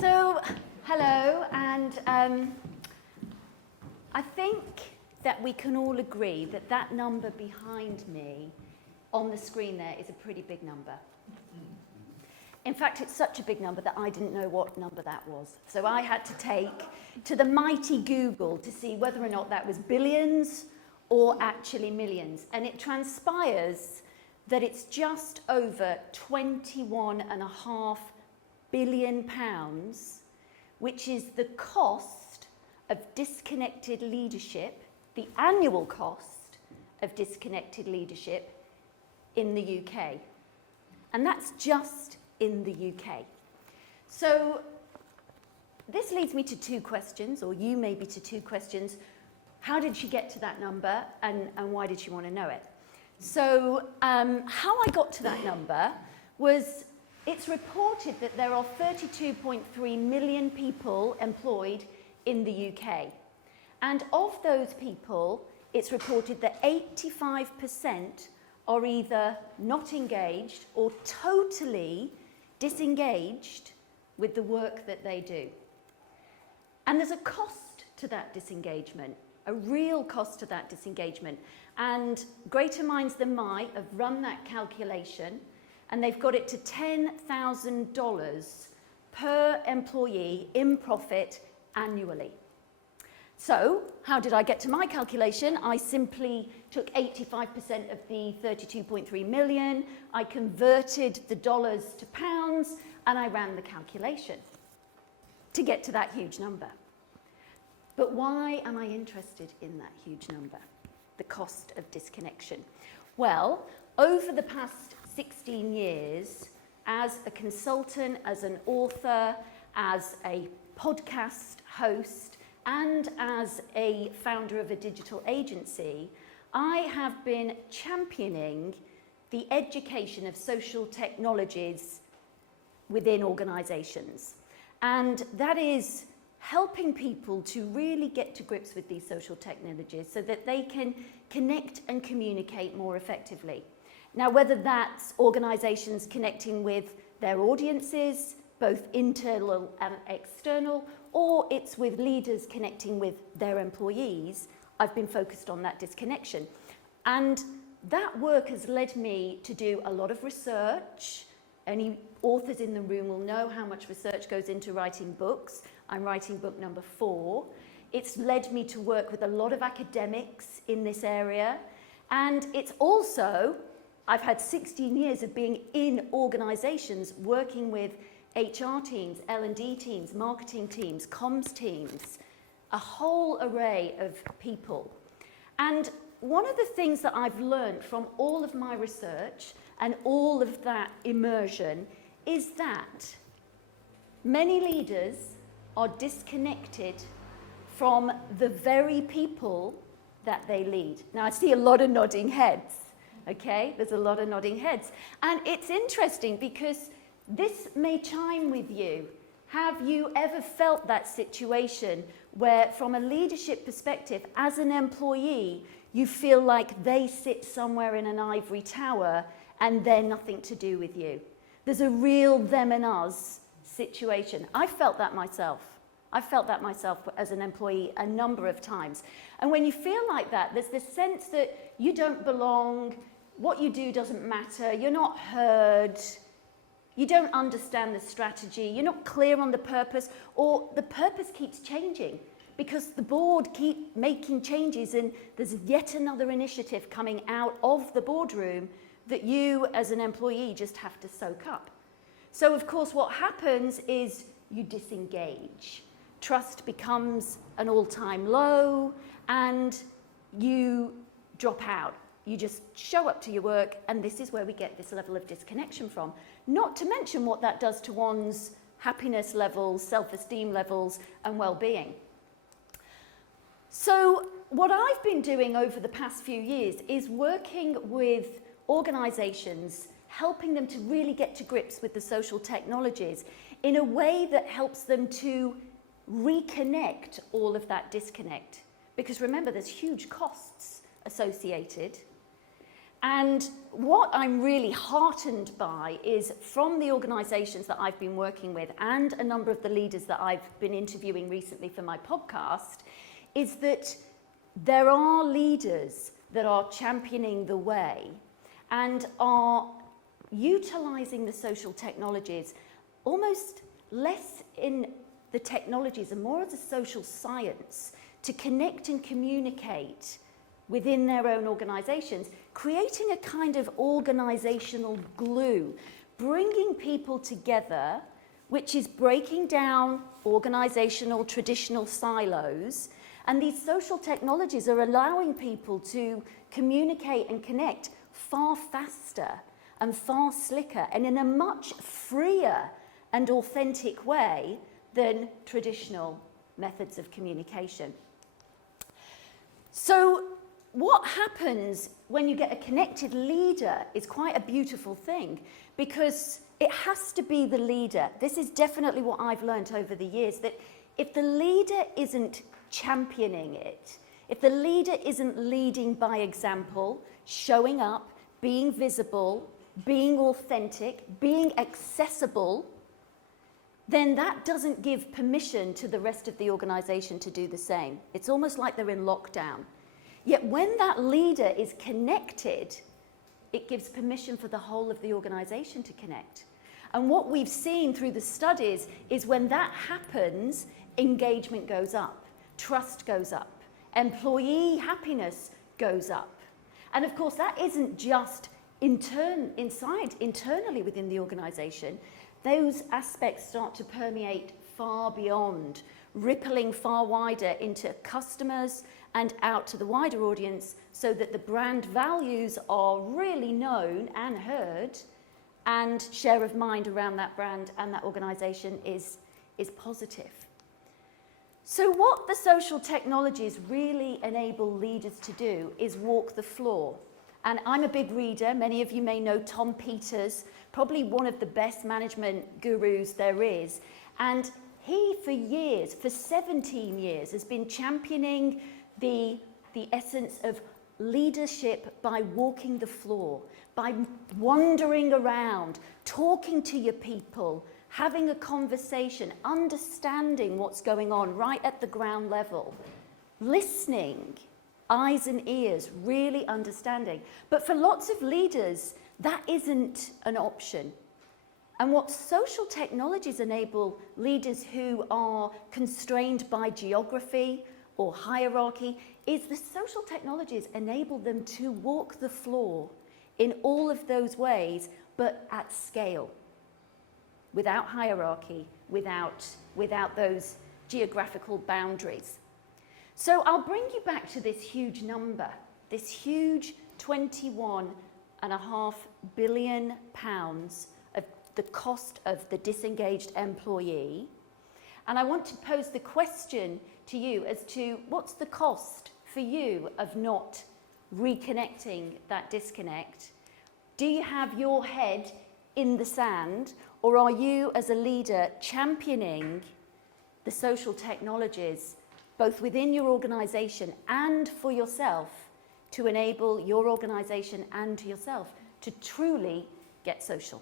So, hello, and I think that we can all agree that that number behind me on the screen there is a pretty big number. In fact, it's such a big number that I didn't know what number that was. So I had to take to the mighty Google to see whether or not that was billions or actually millions. And it transpires that it's just over £21.5 billion, which is the cost of disconnected leadership, the annual cost of disconnected leadership in the UK. And that's just in the UK. So this leads me to two questions, or you maybe to two questions. How did she get to that number, and why did she want to know it? So how I got to that number was, it's reported that there are 32.3 million people employed in the UK. And of those people, it's reported that 85% are either not engaged or totally disengaged with the work that they do. And there's a cost to that disengagement, a real cost to that disengagement. And greater minds than mine have run that calculation, and they've got it to $10,000 per employee in profit annually. So, how did I get to my calculation? I simply took 85% of the 32.3 million, I converted the dollars to pounds, and I ran the calculation to get to that huge number. But why am I interested in that huge number? The cost of disconnection. Well, over the past 16 years, as a consultant, as an author, as a podcast host, and as a founder of a digital agency, I have been championing the education of social technologies within organizations. And that is helping people to really get to grips with these social technologies so that they can connect and communicate more effectively. Now, whether that's organizations connecting with their audiences, both internal and external, or it's with leaders connecting with their employees, I've been focused on that disconnection. And that work has led me to do a lot of research. Any authors in the room will know how much research goes into writing books. I'm writing book number 4. It's led me to work with a lot of academics in this area. And it's also, I've had 16 years of being in organizations working with HR teams, L&D teams, marketing teams, comms teams, a whole array of people. And one of the things that I've learned from all of my research and all of that immersion is that many leaders are disconnected from the very people that they lead. Now, I see a lot of nodding heads, okay? There's a lot of nodding heads. And it's interesting because this may chime with you. Have you ever felt that situation where, from a leadership perspective, as an employee, you feel like they sit somewhere in an ivory tower and they're nothing to do with you? There's a real them and us situation. I felt that myself. I felt that myself as an employee a number of times. And when you feel like that, there's this sense that you don't belong, what you do doesn't matter, you're not heard, you don't understand the strategy, you're not clear on the purpose, or the purpose keeps changing because the board keep making changes and there's yet another initiative coming out of the boardroom that you as an employee just have to soak up. So of course what happens is you disengage. Trust becomes an all-time low and you drop out. You just show up to your work, and this is where we get this level of disconnection from. Not to mention what that does to one's happiness levels, self-esteem levels, and well-being. So what I've been doing over the past few years is working with organizations, helping them to really get to grips with the social technologies in a way that helps them to reconnect all of that disconnect. Because remember, there's huge costs associated. And what I'm really heartened by is from the organisations that I've been working with and a number of the leaders that I've been interviewing recently for my podcast, is that there are leaders that are championing the way and are utilising the social technologies almost less in the technologies and more as a social science to connect and communicate within their own organisations, creating a kind of organisational glue, bringing people together, which is breaking down organisational traditional silos. And these social technologies are allowing people to communicate and connect far faster and far slicker and in a much freer and authentic way than traditional methods of communication. So what happens when you get a connected leader is quite a beautiful thing, because it has to be the leader. This is definitely what I've learned over the years, that if the leader isn't championing it, if the leader isn't leading by example, showing up, being visible, being authentic, being accessible, then that doesn't give permission to the rest of the organisation to do the same. It's almost like they're in lockdown. Yet when that leader is connected, it gives permission for the whole of the organisation to connect. And what we've seen through the studies is when that happens, engagement goes up, trust goes up, employee happiness goes up. And of course, that isn't just internally within the organisation. Those aspects start to permeate far beyond, rippling far wider into customers and out to the wider audience, so that the brand values are really known and heard, and share of mind around that brand and that organisation is positive. So what the social technologies really enable leaders to do is walk the floor. And I'm a big reader. Many of you may know Tom Peters, probably one of the best management gurus there is. And he, for years, for 17 years, has been championing the essence of leadership by walking the floor, by wandering around, talking to your people, having a conversation, understanding what's going on right at the ground level, listening, eyes and ears, really understanding. But for lots of leaders, that isn't an option. And what social technologies enable leaders who are constrained by geography or hierarchy is the social technologies enable them to walk the floor in all of those ways, but at scale, without hierarchy, without those geographical boundaries. So I'll bring you back to this huge number, this huge £21.5 billion of the cost of the disengaged employee. And I want to pose the question to you as to what's the cost for you of not reconnecting that disconnect? Do you have your head in the sand, or are you as a leader championing the social technologies both within your organisation and for yourself to enable your organisation and yourself to truly get social?